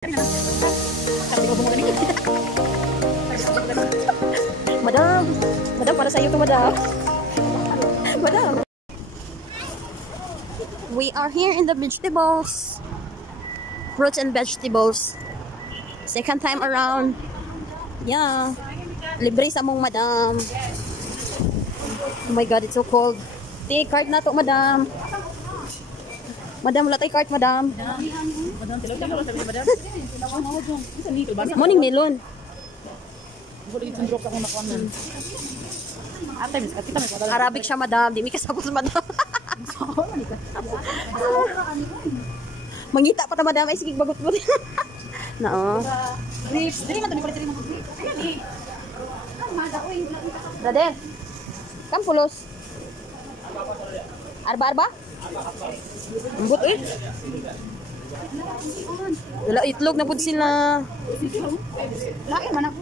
Madam, madam para sa iyo to, madam. Madam. We are here in the vegetables. Fruits and vegetables. Second time around. Yeah. Libre sa mong madam. Oh my god, it's so cold. Take card na to, madam. Madam, wala tayo cart, madam. Morning melon. Arabic siya, madam. Di mi kasabot, madam. Mangita pa ta, madam. Ay, sige, bagot mo. Nao. Dade. Kampulos. Arba-arba? Ambot eh. Wala itlog na pud sila. Lain man ako.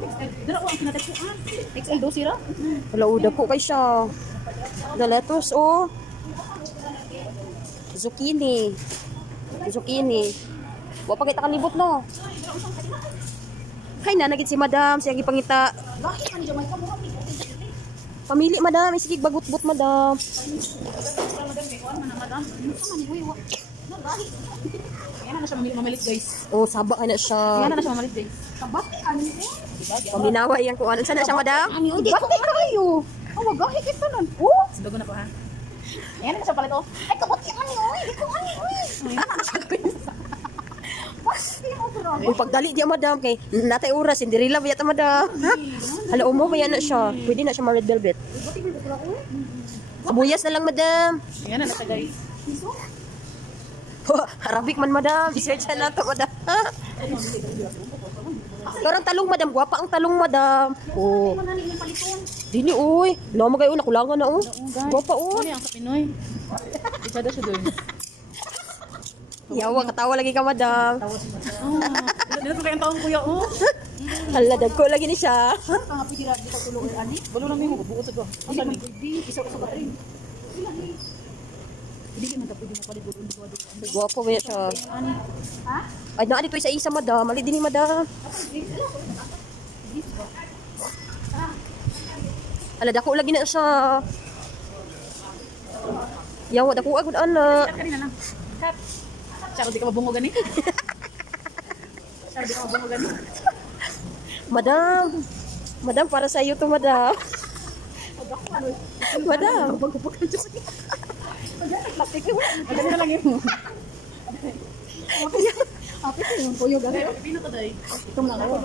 Dira ko ang kinatagpuan. XL dosi ra. Wala uda ko kay siya. The lettuce oh. Zucchini. Zucchini. Wa pa kita kalibot no. Hay na nagit si madam, siya gipangita. Lahi man di may kabuha. Pamili madam, isig bagut-but madam. Yan na siya mamalit guys. Oh, sabak na siya. Yan na siya mamalit guys. Kabati ani eh. Paminawa iyang kuan. Saan na siya madam? Ani udi ko kayo. Oh, wagahi kita nun. Oh, sidogo na ko ha. Yan na siya palit oh. Ay kabati ani oy, di ko ani oy. Yan na siya guys. Uy, pagdali diya madam kay natay oras Cinderella ba yata madam. Hala umo ba yan na siya? Pwede na siya ma red velvet. Sabuyas na lang madam. Yan na siya guys. Arabic man madam. Research na to madam. Karang talong madam, guwapa ang talong madam. Oh. Dini uy, no magayo na kulangan na oh. Guwapa oh. Ano yang sa Pinoy? Isa daw siya doon. Yawa katawa lagi ka madam. Dito ko kayang taong kuya oh. Hala dagko lagi ni siya. Ang pidira dito tulungan ani. Balo na mi mo buot sa do. Asa ni di isa ka sa battery. Hindi man ta pwede mo palibot undi ko do. Guwapo ba siya? Ani? Ha? Ay na dito isa madam, mali din ni madam. Hala dako lagi na siya. Yawa dako agud ana. Kanina lang. Cut. Saro di ka mabungo gani. Saro di ka mabungo gani. Madam. Madam para sa iyo to madam. Madam. Plastic ko. Madali na lang yun. Apit yung puyo gani. Pino to dai. Itom lang ako.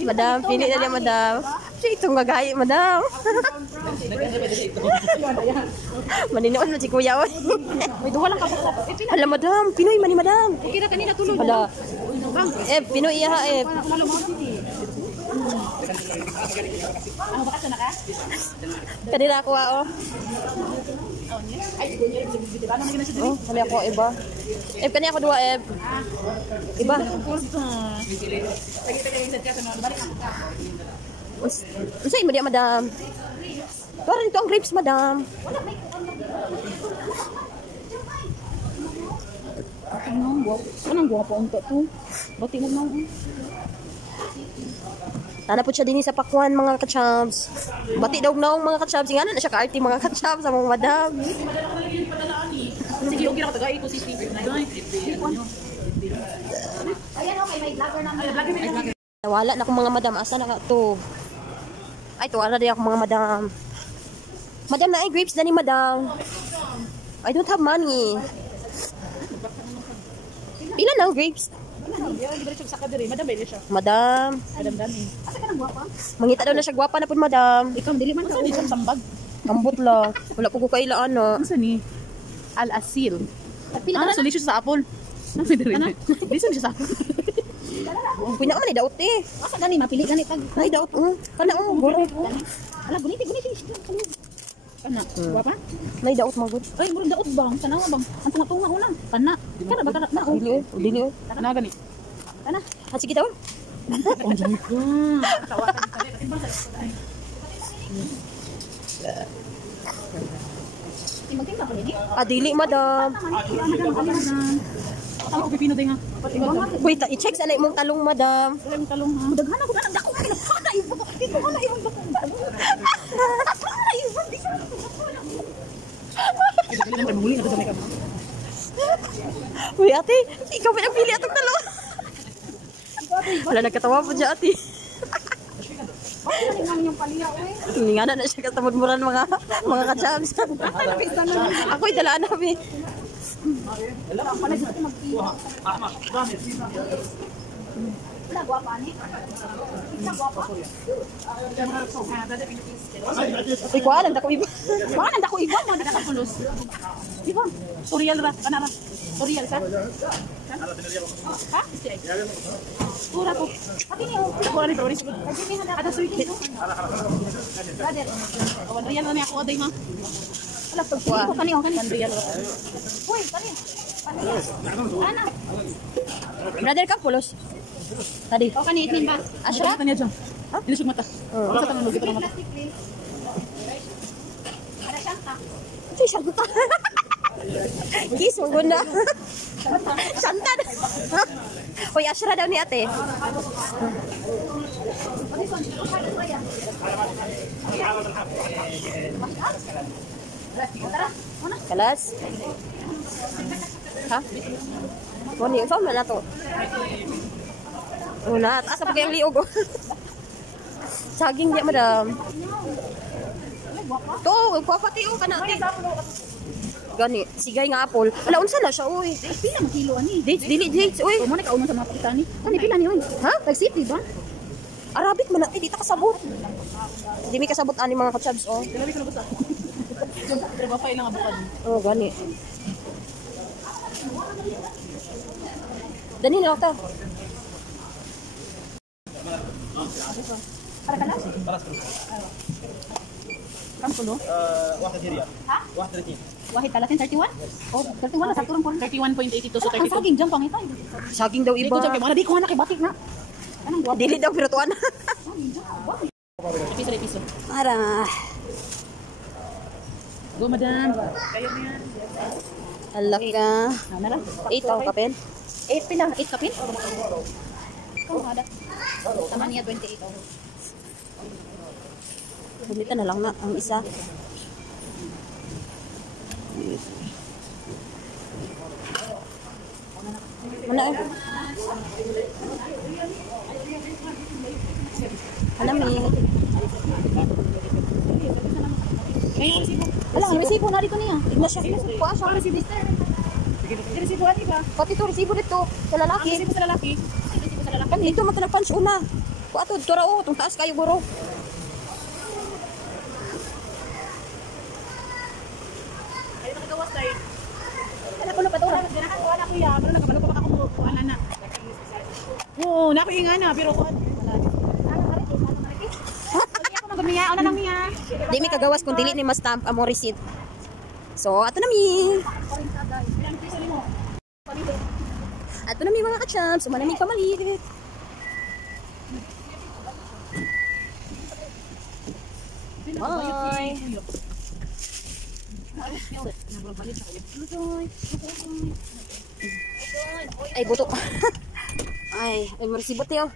Madam, pili na niya madam. Siya itong gagayi madam. Maninoon na si kuya. May duha lang ka sa. Hala madam, Pinoy man ni madam. Okay na kanina tulog. Hala. Pinoy iya Ano bakasyon na ka? Kanila ako oh. Ay, ano na siya Oh, kani ako iba. Kani ako dua Iba. Unsay mo di madam? Para nito ang grapes madam. Anong guwa pa unta to? Bati mo nang. Tana po siya din sa pakwan mga kachams. Bati daw naong mga kachams. Nga na siya ka-arty mga kachams sa mga madam. Sige, okay na ko tagay ko si Steve. Ayan okay, may vlogger na. Ay, vlogger. Nawala na akong mga madam. Asa na ka to? Ay, tuwala din ako mga madam. Madam na ay grapes na ni madam. I don't have money. Pila na ang grapes? Madam ba siya? Madam. Madam Dani. Asa ka nang guwapa? Mangita daw na siya gwapa na po madam. Ikaw dili man ka sa sambag. Kambot la. Wala po ko kailaan na. Ano ni? Al-Asil. Ano so lisyo sa apple? Ano? Lisyo siya sa apple. Pina man ay daot eh. Asa gani mapili gani pag Ay daot. Kana guro. ala guniti. Kana, guwapa? Nay daot magud. Ay, murag daot bang? Tanawa bang? Ang tunga-tunga una. Kana. Kana ba kana? Dili eh. Dili eh. Kana gani. Kana. Ha sige daw. Oh, jay ko. Tawa ka Dili madam. Ako pipino din ha. Wait, i-check sa mong talong, madam. Wala yung talong ha. Daghan ako na dako. Kana ibo. Dito kana ibo dako. Kana ibo. Dito na muli na sa may kamera. Uy, ate, ikaw pa nagpili atong talong. Wala nagkatawa po dyan, ate. Hindi nga na siya katamod-muran mga kachabs. Ako'y dalaan namin. Uy, kuhaan, nagdako iba. Kuhaan, nagdako iba. Nagdako pulos. Iba, Toriel ra. Kana ra. Toriel ka? Ha? Pura ko. Pati niyo. Pura ni Toriel. Ada sulit ito. Brother. Kawan Riel na ako aday ma. Ala pag ko kani o kani Riel. Uy, kani. Ana. Brother ka, pulos. Tadi. O kani itmin ba? Asra? Tanya jam. Ha? Dili sig mata. Sa tanong lugit na mata. Ada sangka. Uy, sangka. Kiss mo guna. Santa. Uy, Asra daw ni ate. Kalas. Ha? Muni, inform na to. Una, taas pa kayong liog. Saging di, madam. To, papati yung kanati. Gani, sigay nga apple. Ala, unsa na siya, uy. Pila man kilo ani? Dates, uy. Mo na kaunon sa mga pakitan ni. Ani pila ni uy? Ha? Tag-city ba? Arabic man natin, di ta kasabot. Di mi kasabot ani mga kachabs, oh. Dalawi ka na ba? Treba pa ilang abukad. Oh, gani. Dani na ta. Para kalas? Kam pulo? واحد ريال Ha? واحد 30 Wahid talatin 31? Oh, 31 na sa turong po. 31.82 so 32. Ang saging jam pang ito. Saging daw Dito iba. jam kay mga di ko na kay batik na. Anong guwapo? Dili daw pero tuan. Piso piso. Para. Go madam. Kayo na yan. Alak ka. Na lang. 8 ang kapel. 8 pila, 8 kapin. Kung ada. Tama niya 28. Bumita na lang na ang isa. Mana eh? Hanami. Ngayon resibo. Alang resibo na dito niya. Tignan siya. Kuha siya resibo. Resibo ati ba? Pati to resibo dito sa lalaki. Resibo sa lalaki. Resibo sa lalaki. Dito man to nagpunch una. Kuha to dito raw tong taas kayo guro. Ay nakagawas tayo. Wala ko na patura. Dinahan ko na kuya. Pero nagabalo pa ako mo na. Oo, nako ingana pero kuan. Miya, una lang miya. Di mi kagawas kung dili ni mas stamp amo receipt. So, ato na mi. Ato na mi mga kachamps. Sumanamig pamalit. Bye. Ay, buto. Ay, marisibot yun.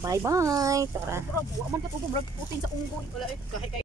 Bye-bye. Tara. Aman ka tubo, brag putin sa unggoy. Wala eh. Kahit